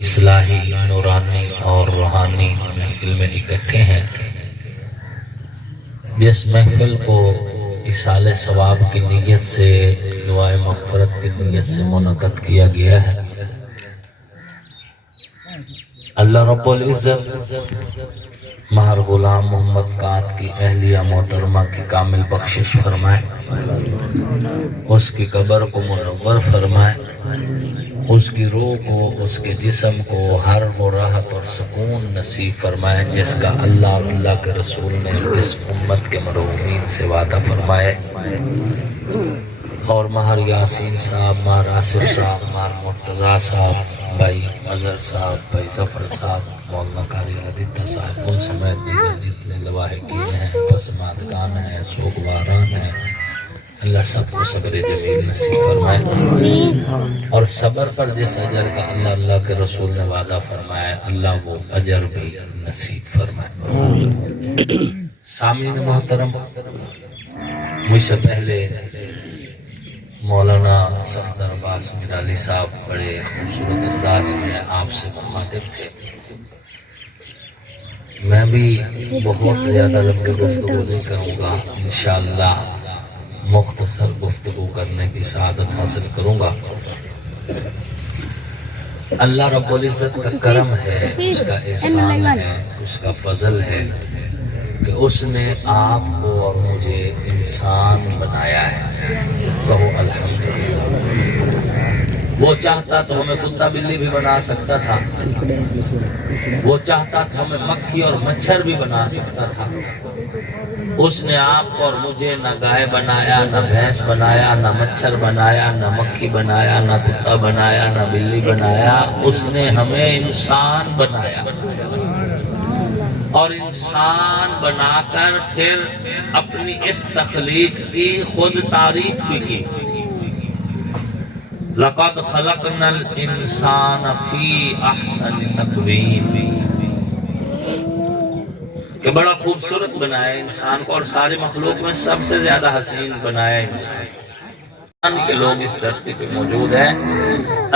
اصلاحی نورانی اور روحانی محفل میں اکٹھے ہیں، جس محفل کو ایصال ثواب کی نیت سے، دعائے مغفرت کی نیت سے منعقد کیا گیا ہے۔ اللہ رب العزت مہر غلام محمد قائد کی اہلیہ محترمہ کی کامل بخشش فرمائے، اس کی قبر کو منور فرمائے، اس کی روح کو، اس کے جسم کو ہر وہ راحت اور سکون نصیب فرمائے جس کا اللہ اور اللہ کے رسول نے اس امت کے مرحومین سے وعدہ فرمائے۔ اور مہر یاسین صاحب، مہر آصف صاحب، مہر مرتضیٰ صاحب، بھائی مظہر صاحب، بھائی ظفر صاحب، مولانا قاری لدیدہ صاحب، ان سمیت جتنے لواحقین ہیں، پسماندگان ہیں، سوگواران ہیں، اللہ سب کو صبر جمیل نصیب فرمائے، اور صبر پر جس اجر کا اللہ کے رسول نے وعدہ فرمایا، اللہ وہ اجر بھی نصیب فرمائے۔ سامعین محترم، مجھ سے پہلے مولانا صفدر عباس میرالی صاحب بڑے خوبصورت انداز میں آپ سے مخاطب تھے۔ میں بھی بہت زیادہ لمبی گفتگو نہیں کروں گا، انشاءاللہ مختصر گفتگو کرنے کی سعادت حاصل کروں گا۔ اللہ رب العزت کا کرم ہے، اس کا احسان ہے، اس کا فضل ہے کہ اس نے آپ کو اور مجھے انسان بنایا ہے۔ کہو الحمدللہ۔ وہ چاہتا تو ہمیں کتا بلی بھی بنا سکتا تھا، وہ چاہتا تو ہمیں مکھی اور مچھر بھی بنا سکتا تھا۔ اس نے آپ کو اور مجھے نہ گائے بنایا، نہ بھینس بنایا، نہ مچھر بنایا، نہ مکھی بنایا، نہ کتا بنایا، نہ بلی بنایا، اس نے ہمیں انسان بنایا، اور انسان بنا کر پھر اپنی اس تخلیق کی خود تعریف بھی کی۔ لَقَدْ خَلَقْنَا الْإِنسَانَ فِي أَحْسَنِ تَقْوِيمٍ، کہ بڑا خوبصورت بنایا انسان کو، اور ساری مخلوق میں سب سے زیادہ حسین بنایا انسان کے لوگ اس دھرتی پہ موجود ہیں۔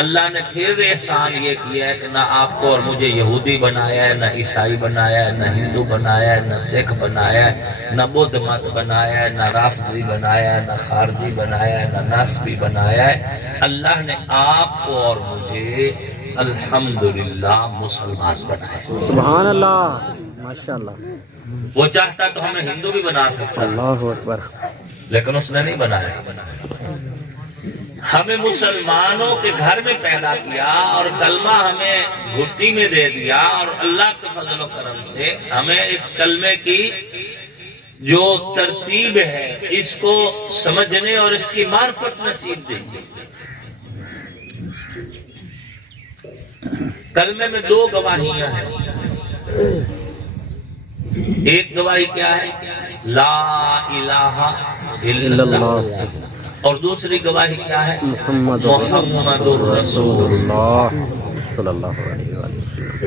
اللہ نے پھر احسان یہ کیا ہے کہ نہ آپ کو اور مجھے یہودی بنایا ہے، نہ عیسائی بنایا ہے، نہ ہندو بنایا ہے، نہ سکھ بنایا ہے، نہ بدھ مت بنایا ہے، نہ رافضی بنایا ہے، نہ خارجی بنایا ہے، نہ ناسبی بنایا ہے۔ اللہ نے آپ کو اور مجھے الحمدللہ مسلمان بنایا۔ سبحان اللہ، ماشاءاللہ۔ وہ چاہتا تو ہمیں ہندو بھی بنا سکتا، اللہ اکبر، لیکن اس نے نہیں بنایا۔ ہمیں مسلمانوں کے گھر میں پیدا کیا اور کلمہ ہمیں گھٹی میں دے دیا، اور اللہ کے فضل و کرم سے ہمیں اس کلمے کی جو ترتیب ہے اس کو سمجھنے اور اس کی معرفت نصیب دی۔ کلمے میں دو گواہیاں ہیں۔ ایک گواہی کیا ہے؟ لا الہ الا اللہ، اور دوسری گواہی کیا ہے؟ محمد الرسول اللہ صلی اللہ علیہ وسلم۔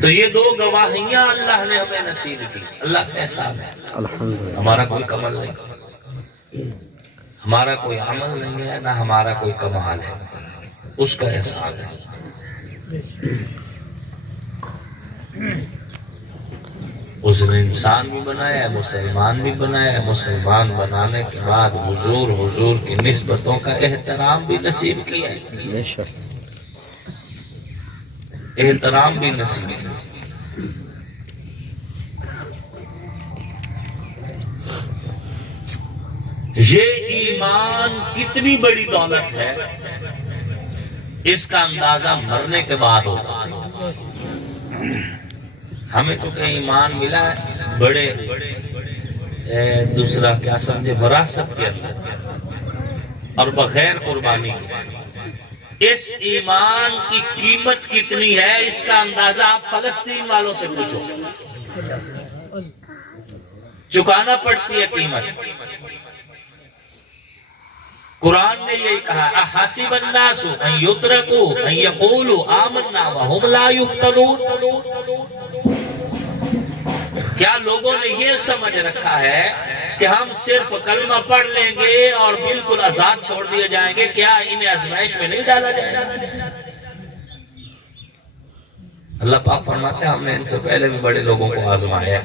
تو یہ دو گواہیاں اللہ نے ہمیں نصیب کی، اللہ کا احسان ہے۔ الحمدللہ، ہمارا کوئی کمال نہیں، ہمارا کوئی عمل نہیں ہے، نہ ہمارا کوئی کمال ہے، اس کا احسان ہے۔ اس نے انسان بھی بنایا ہے، مسلمان بھی بنایا ہے، مسلمان بنانے کے بعد حضور کی نسبتوں کا احترام بھی نصیب کیا ہے، بے شک، احترام بھی نصیب کیا۔ یہ ایمان کتنی بڑی دولت ہے، اس کا اندازہ مرنے کے بعد ہوگا۔ ہمیں چونکہ ایمان ملا ہے بڑے دوسرا کیا سمجھے وراثت کے اندر اور بغیر قربانی کے۔ اس ایمان کی قیمت کتنی ہے اس کا اندازہ آپ فلسطین والوں سے پوچھو، چکانا پڑتی ہے قیمت۔ قرآن نے یہی کہا، احسب الناس ان یترکوا ان یقولوا آمنا وهم لا یفتنون۔ کیا لوگوں نے یہ سمجھ رکھا ہے کہ ہم صرف کلمہ پڑھ لیں گے اور بالکل آزاد چھوڑ دیے جائیں گے؟ کیا انہیں آزمائش میں نہیں ڈالا جائے گا؟ اللہ پاک فرماتے ہیں ہم نے ان سے پہلے بھی بڑے لوگوں کو آزمایا.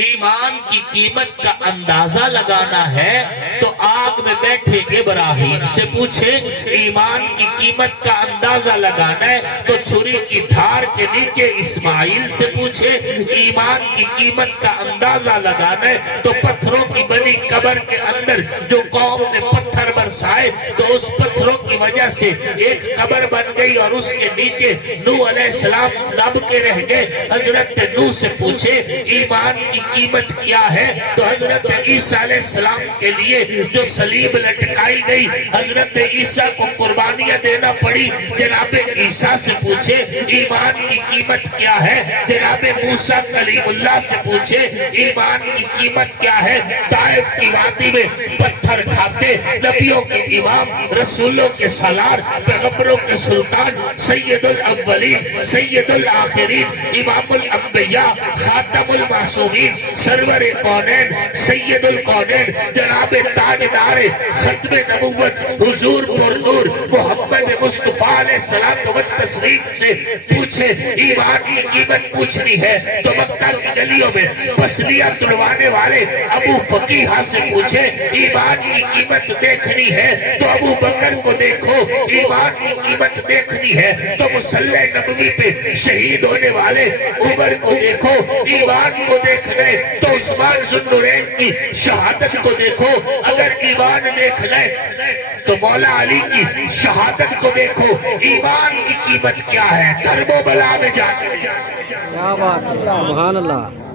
ایمان کی قیمت کا اندازہ لگانا ہے تو آگ میں بیٹھے ابراہیم سے پوچھے. ایمان کی قیمت کا اندازہ لگانا ہے تو چھری کی دھار کے نیچے اسماعیل سے پوچھے. ایمان کی قیمت کا اندازہ لگانا ہے تو پتھروں کی بنی قبر کے اندر جو قوم نے پتھر برسائے تو اس پتھروں کی وجہ سے ایک قبر بن گئی اور اس کے نیچے نوح علیہ السلام دب کے رہ گئے. حضرت نوح سے پوچھے ایمان کی قیمت کیا ہے تو حضرت عیسیٰ علیہ السلام کے لیے جو صلیب لٹکائی گئی حضرت عیسیٰ کو قربانیاں دینا پڑی. جناب عیسیٰ سے پوچھے ایمان کی قیمت کیا ہے. جناب موسیٰ کلیم اللہ سے پوچھے ایمان کی قیمت کیا ہے. طائف کی وادی میں پتھر کھاتے نبیوں کے امام رسولوں کے سالار پیغمبروں کے سلطان سید الاولین سید الاخرین امام الانبیاء خاتم المعصومین سرور کونین سید الکونین جناب تاجدار ختم نبوت حضور پر نور محمد مصطفیٰ علیہ الصلوۃ والتسلیم سے پوچھے ایمان کی قیمت پوچھنی ہے تو مکہ کی گلیوں میں پسلیاں تلوانے والے ابو فقیہ سے پوچھے. ایمان کی قیمت دیکھنی ہے تو ابو بکر کو دیکھو. ایمان کی قیمت دیکھنی ہے تو مصلی نبوی پہ شہید ہونے والے عمر کو دیکھو. ایمان کو دیکھنا ہے تو عثمان ذو النورین کی شہادت کو دیکھو. اگر ایمان دیکھنا ہے تو مولا علی کی شہادت کو دیکھو. ایمان کی قیمت کیا ہے کرب و بلا میں جا کر. کیا بات ہے، سبحان اللہ.